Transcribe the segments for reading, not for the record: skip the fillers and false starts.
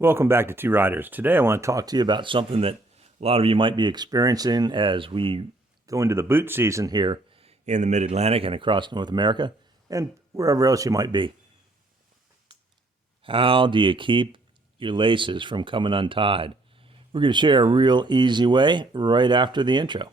Welcome back to Two Riders. Today I want to talk to you about something that a lot of you might be experiencing as we go into the boot season here in the Mid-Atlantic and across North America and wherever else you might be. How do you keep your laces from coming untied? We're going to share a real easy way right after the intro.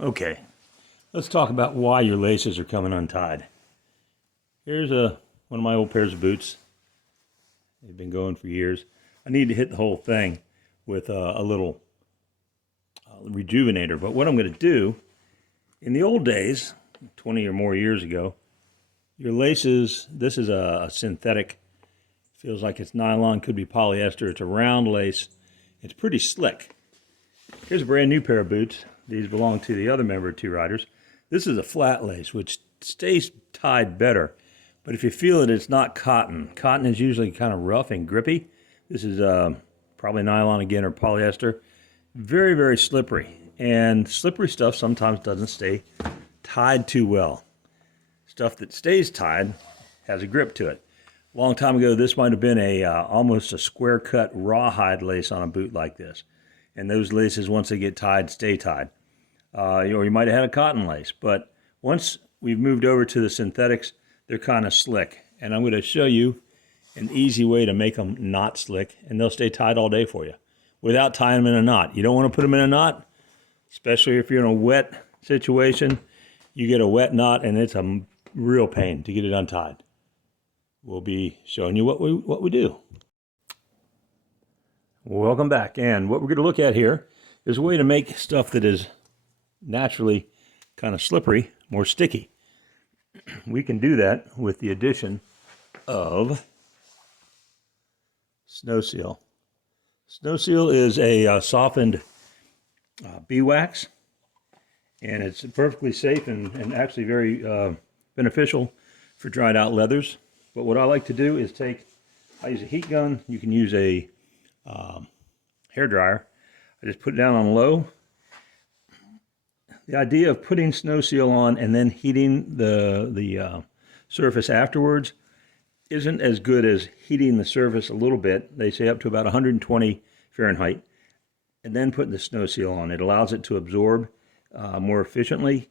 Okay, let's talk about why your laces are coming untied. Here's one of my old pairs of boots. They've been going for years. I need to hit the whole thing with a little rejuvenator. But what I'm going to do, in the old days, 20 or more years ago, your laces, this is a synthetic, feels like it's nylon, could be polyester. It's a round lace. It's pretty slick. Here's a brand new pair of boots. These belong to the other member of Two Riders. This is a flat lace, which stays tied better. But if you feel it, it's not cotton. Cotton is usually kind of rough and grippy. This is probably nylon again or polyester. Very, very slippery. And slippery stuff sometimes doesn't stay tied too well. Stuff that stays tied has a grip to it. A long time ago, this might have been almost a square cut rawhide lace on a boot like this. And those laces, once they get tied, stay tied. Or you might have had a cotton lace. But once we've moved over to the synthetics, they're kind of slick. And I'm going to show you an easy way to make them not slick, and they'll stay tied all day for you without tying them in a knot. You don't want to put them in a knot, especially if you're in a wet situation. You get a wet knot, and it's a real pain to get it untied. We'll be showing you what we do. Welcome back, and what we're going to look at here is a way to make stuff that is naturally kind of slippery more sticky. We can do that with the addition of Sno Seal. Sno Seal is a softened beeswax, and it's perfectly safe and actually very beneficial for dried out leathers. But what I like to do is I use a heat gun. You can use a hair dryer. I just put it down on low. The idea of putting Sno Seal on and then heating the surface afterwards isn't as good as heating the surface a little bit. They say up to about 120 Fahrenheit, and then putting the Sno Seal on. It allows it to absorb more efficiently,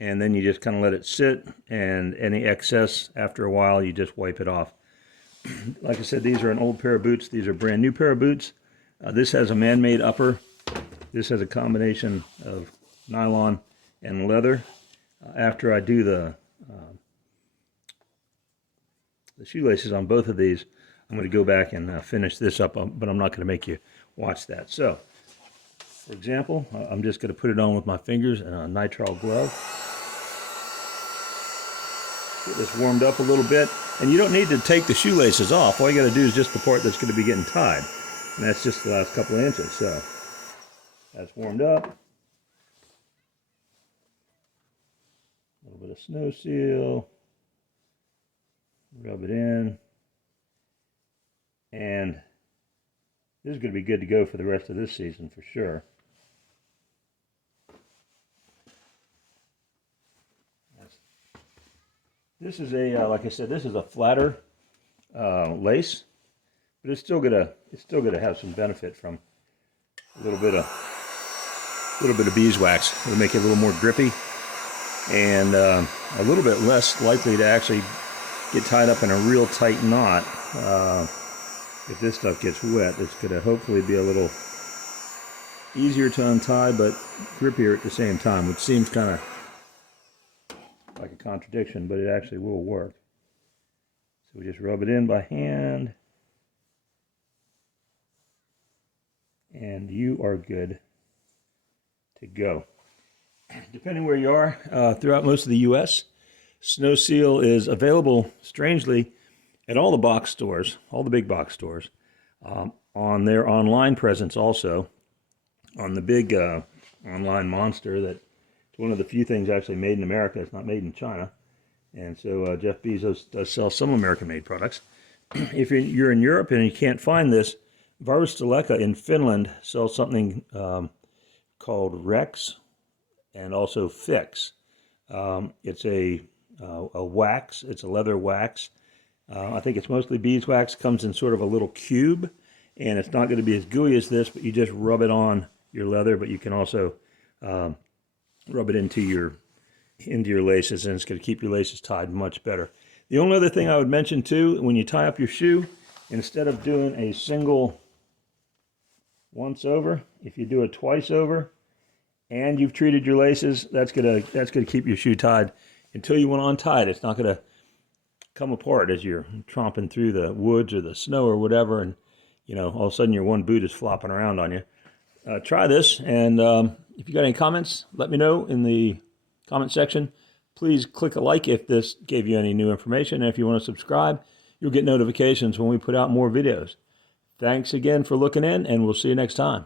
and then you just kind of let it sit, and any excess after a while you just wipe it off. Like I said, these are an old pair of boots. These are a brand new pair of boots. This has a man-made upper. This has a combination of nylon and leather. After I do the shoelaces on both of these, I'm going to go back and finish this up, but I'm not going to make you watch that. So, for example, I'm just going to put it on with my fingers and a nitrile glove. Get this warmed up a little bit, and you don't need to take the shoelaces off. All you got to do is just the part that's going to be getting tied, and that's just the last couple of inches. So that's warmed up. A little bit of Sno Seal, rub it in, and this is going to be good to go for the rest of this season for sure. This is like I said, this is a flatter lace, but it's still gonna have some benefit from a little bit of beeswax. It'll make it a little more grippy and a little bit less likely to actually get tied up in a real tight knot. If this stuff gets wet, it's going to hopefully be a little easier to untie, but grippier at the same time, which seems kind of like a contradiction, but it actually will work. So we just rub it in by hand, and you are good to go. Depending where you are, throughout most of the U.S., Sno Seal is available, strangely, at all the box stores, all the big box stores, on their online presence also, on the big online monster that it's one of the few things actually made in America. It's not made in China. And so Jeff Bezos does sell some American-made products. if you're in Europe and you can't find this, Varusteleka in Finland sells something called Rex and also Fix. It's a wax. It's a leather wax. I think it's mostly beeswax. Comes in sort of a little cube, and it's not going to be as gooey as this, but you just rub it on your leather. But you can also rub it into your laces, and it's going to keep your laces tied much better. The only other thing I would mention too, when you tie up your shoe, instead of doing a single once over, if you do it twice over, and you've treated your laces, that's gonna keep your shoe tied until you want to untie it. It's not gonna come apart as you're tromping through the woods or the snow or whatever, and all of a sudden your one boot is flopping around on you. Try this, and if you got any comments, let me know in the comment section. Please click a like if this gave you any new information, and if you want to subscribe, you'll get notifications when we put out more videos. Thanks again for looking in, and we'll see you next time.